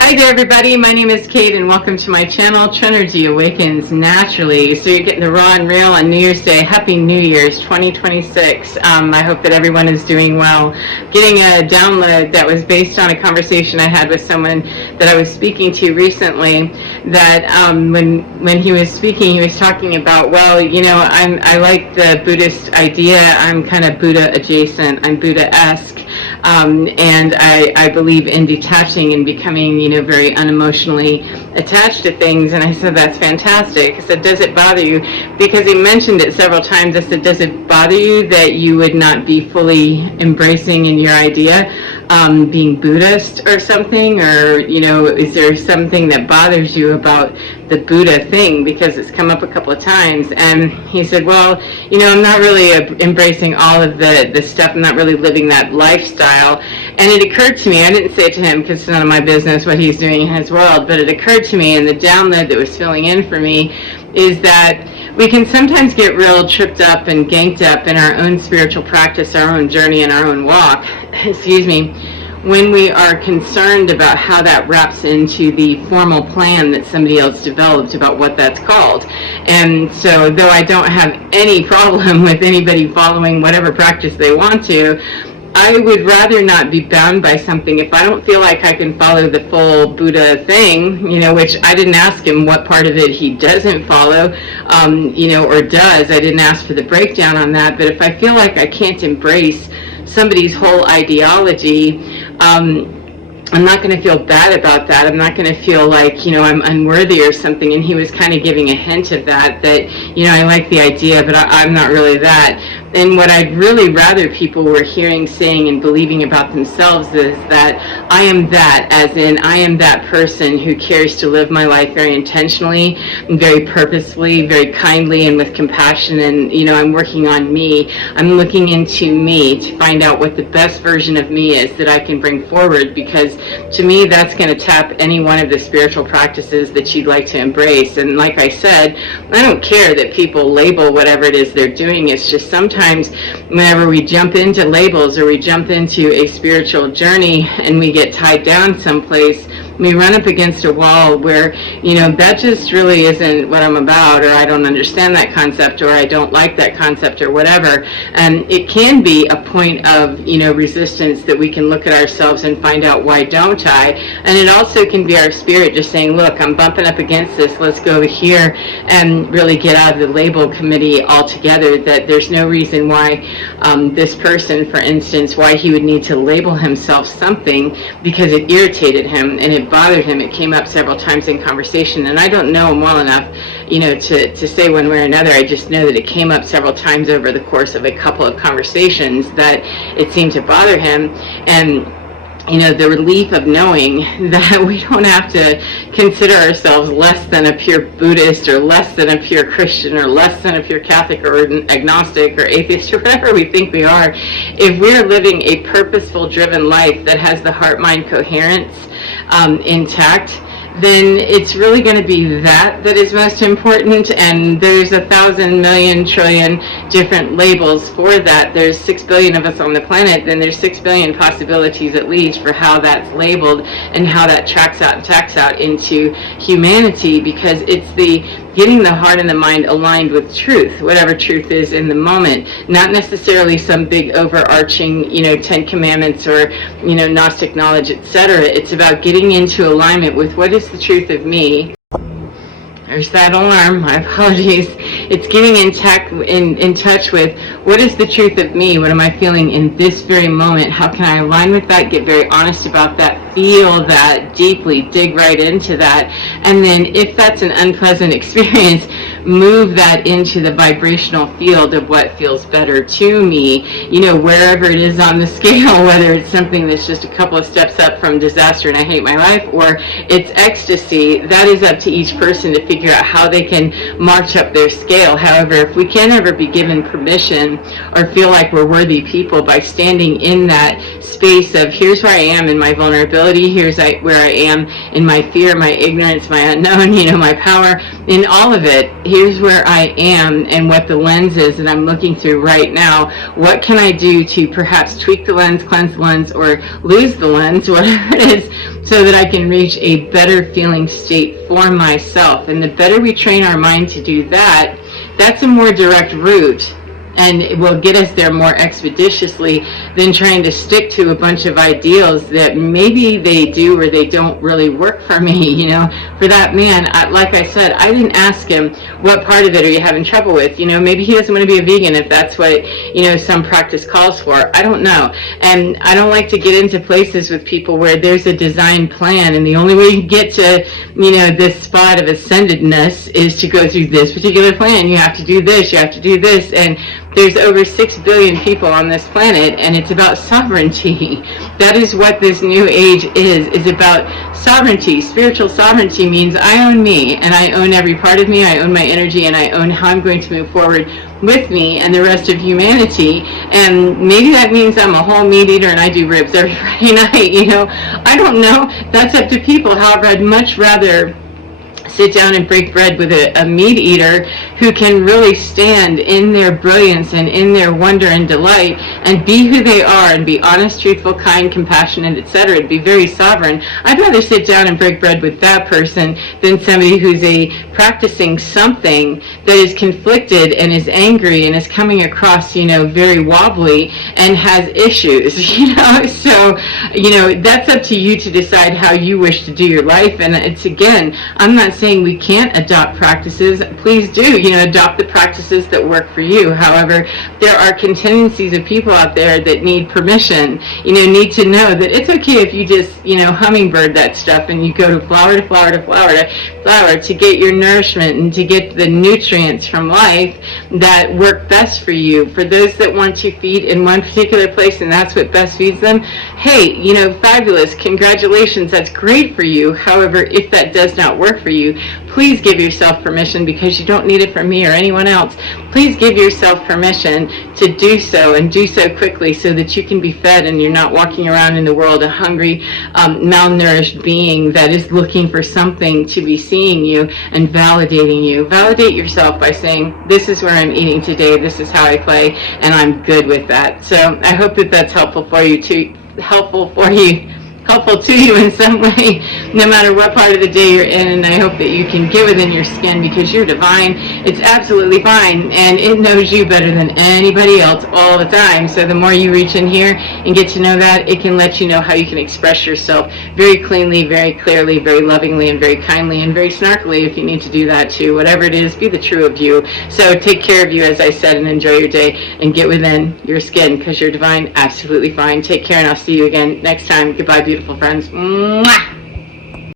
Hi there everybody, my name is Kate and welcome to my channel, Trenergy Awakens Naturally. So you're getting the raw and real on New Year's Day. Happy New Year's 2026. I hope that everyone is doing well. Getting a download that was based on a conversation I had with someone that I was speaking to recently, that when he was speaking, he was talking about, well, you know, I like the Buddhist idea. I'm kind of Buddha adjacent. I'm Buddha-esque. And I believe in detaching and becoming, you know, very unemotionally attached to things. And I said, that's fantastic. I said, does it bother you? Because he mentioned it several times. I said, does it bother you that you would not be fully embracing in your idea being Buddhist or something? Or, you know, is there something that bothers you about the Buddha thing? Because it's come up a couple of times. And he said, well, you know, I'm not really embracing all of the stuff. I'm not really living that lifestyle. And it occurred to me, I didn't say it to him because it's none of my business what he's doing in his world, but it occurred to me, and the download that was filling in for me is that we can sometimes get real tripped up and ganked up in our own spiritual practice, our own journey, and our own walk, excuse me, when we are concerned about how that wraps into the formal plan that somebody else developed about what that's called. And so though I don't have any problem with anybody following whatever practice they want to, I would rather not be bound by something if I don't feel like I can follow the full Buddha thing, you know, which I didn't ask him what part of it he doesn't follow, you know, or does. I didn't ask for the breakdown on that. But if I feel like I can't embrace somebody's whole ideology, I'm not going to feel bad about that. I'm not going to feel like, you know, I'm unworthy or something. And he was kind of giving a hint of that, you know, I like the idea, but I'm not really that. And what I'd really rather people were hearing, saying, and believing about themselves is that I am that, as in I am that person who cares to live my life very intentionally and very purposefully, very kindly and with compassion. And, you know, I'm working on me. I'm looking into me to find out what the best version of me is that I can bring forward, because to me that's going to tap any one of the spiritual practices that you'd like to embrace. And like I said, I don't care that people label whatever it is they're doing. It's just sometimes whenever we jump into labels or we jump into a spiritual journey and we get tied down someplace, we run up against a wall where, you know, that just really isn't what I'm about, or I don't understand that concept, or I don't like that concept, or whatever. And it can be a point of, you know, resistance that we can look at ourselves and find out, why don't I? And it also can be our spirit just saying, look, I'm bumping up against this, let's go over here and really get out of the label committee altogether. That there's no reason why this person, for instance, why he would need to label himself something because it irritated him and it bothered him. It came up several times in conversation, and I don't know him well enough, you know, to say one way or another. I just know that it came up several times over the course of a couple of conversations that it seemed to bother him. And you know, the relief of knowing that we don't have to consider ourselves less than a pure Buddhist, or less than a pure Christian, or less than a pure Catholic, or agnostic, or atheist, or whatever we think we are. If we're living a purposeful, driven life that has the heart-mind coherence intact, then it's really going to be that is most important. And there's 1,000 million trillion different labels for that. There's 6 billion of us on the planet, then there's 6 billion possibilities at least for how that's labeled and how that tracks out and tacks out into humanity, because it's the getting the heart and the mind aligned with truth, whatever truth is in the moment, not necessarily some big overarching, you know, 10 commandments or, you know, Gnostic knowledge, etc. It's about getting into alignment with what is the truth of me. There's that alarm, my apologies. It's getting in touch with what is the truth of me, what am I feeling in this very moment, how can I align with that, get very honest about that, feel that deeply, dig right into that, and then if that's an unpleasant experience, move that into the vibrational field of what feels better to me, you know, wherever it is on the scale, whether it's something that's just a couple of steps up from disaster and I hate my life, or it's ecstasy. That is up to each person to figure out how they can march up their scale. However, if we can't ever be given permission or feel like we're worthy people by standing in that space of here's where I am in my vulnerability, vulnerability. Here's where I am in my fear, my ignorance, my unknown, my power, in all of it. Here's where I am and what the lens is that I'm looking through right now. What can I do to perhaps tweak the lens, cleanse the lens, or lose the lens, whatever it is, so that I can reach a better feeling state for myself? And the better we train our mind to do that, that's a more direct route, and it will get us there more expeditiously than trying to stick to a bunch of ideals that maybe they do or they don't really work for me. For that man, like I said, I didn't ask him, what part of it are you having trouble with? Maybe he doesn't want to be a vegan if that's what, some practice calls for. I don't know. And I don't like to get into places with people where there's a design plan, and the only way you get to, this spot of ascendedness is to go through this particular plan. You have to do this, you have to do this, and there's over 6 billion people on this planet, and it's about sovereignty. That is what this new age is about sovereignty. Spiritual sovereignty means I own me, and I own every part of me, I own my energy, and I own how I'm going to move forward with me and the rest of humanity. And maybe that means I'm a whole meat eater and I do ribs every Friday night, I don't know. That's up to people. However, I'd much rather sit down and break bread with a meat eater who can really stand in their brilliance and in their wonder and delight and be who they are and be honest, truthful, kind, compassionate, etc., to be very sovereign. I'd rather sit down and break bread with that person than somebody who's practicing something that is conflicted and is angry and is coming across, very wobbly and has issues, So, that's up to you to decide how you wish to do your life. And it's, again, I'm not saying we can't adopt practices. Please do, adopt the practices that work for you. However, there are contingencies of people out there that need permission, need to know that it's okay if you just, hummingbird that stuff and you go to flower to flower to flower to flower to get your nourishment and to get the nutrients from life that work best for you. For those that want to feed in one particular place and that's what best feeds them, hey, fabulous, congratulations, that's great for you. However, if that does not work for you, please give yourself permission, because you don't need it from me or anyone else. Please give yourself permission to do so, and do so quickly, so that you can be fed and you're not walking around in the world a hungry, malnourished being that is looking for something to be seeing you and validating you. Validate yourself by saying, this is where I'm eating today, this is how I play, and I'm good with that. So I hope that that's helpful for you too, helpful to you in some way, no matter what part of the day you're in. And I hope that you can get within your skin, because you're divine. It's absolutely fine, and it knows you better than anybody else all the time. So the more you reach in here and get to know that, it can let you know how you can express yourself very cleanly, very clearly, very lovingly, and very kindly, and very snarkily if you need to do that too. Whatever it is, be the true of you. So take care of you, as I said, and enjoy your day, and get within your skin, because you're divine, absolutely fine. Take care, and I'll see you again next time. Goodbye, beautiful friends. Mwah!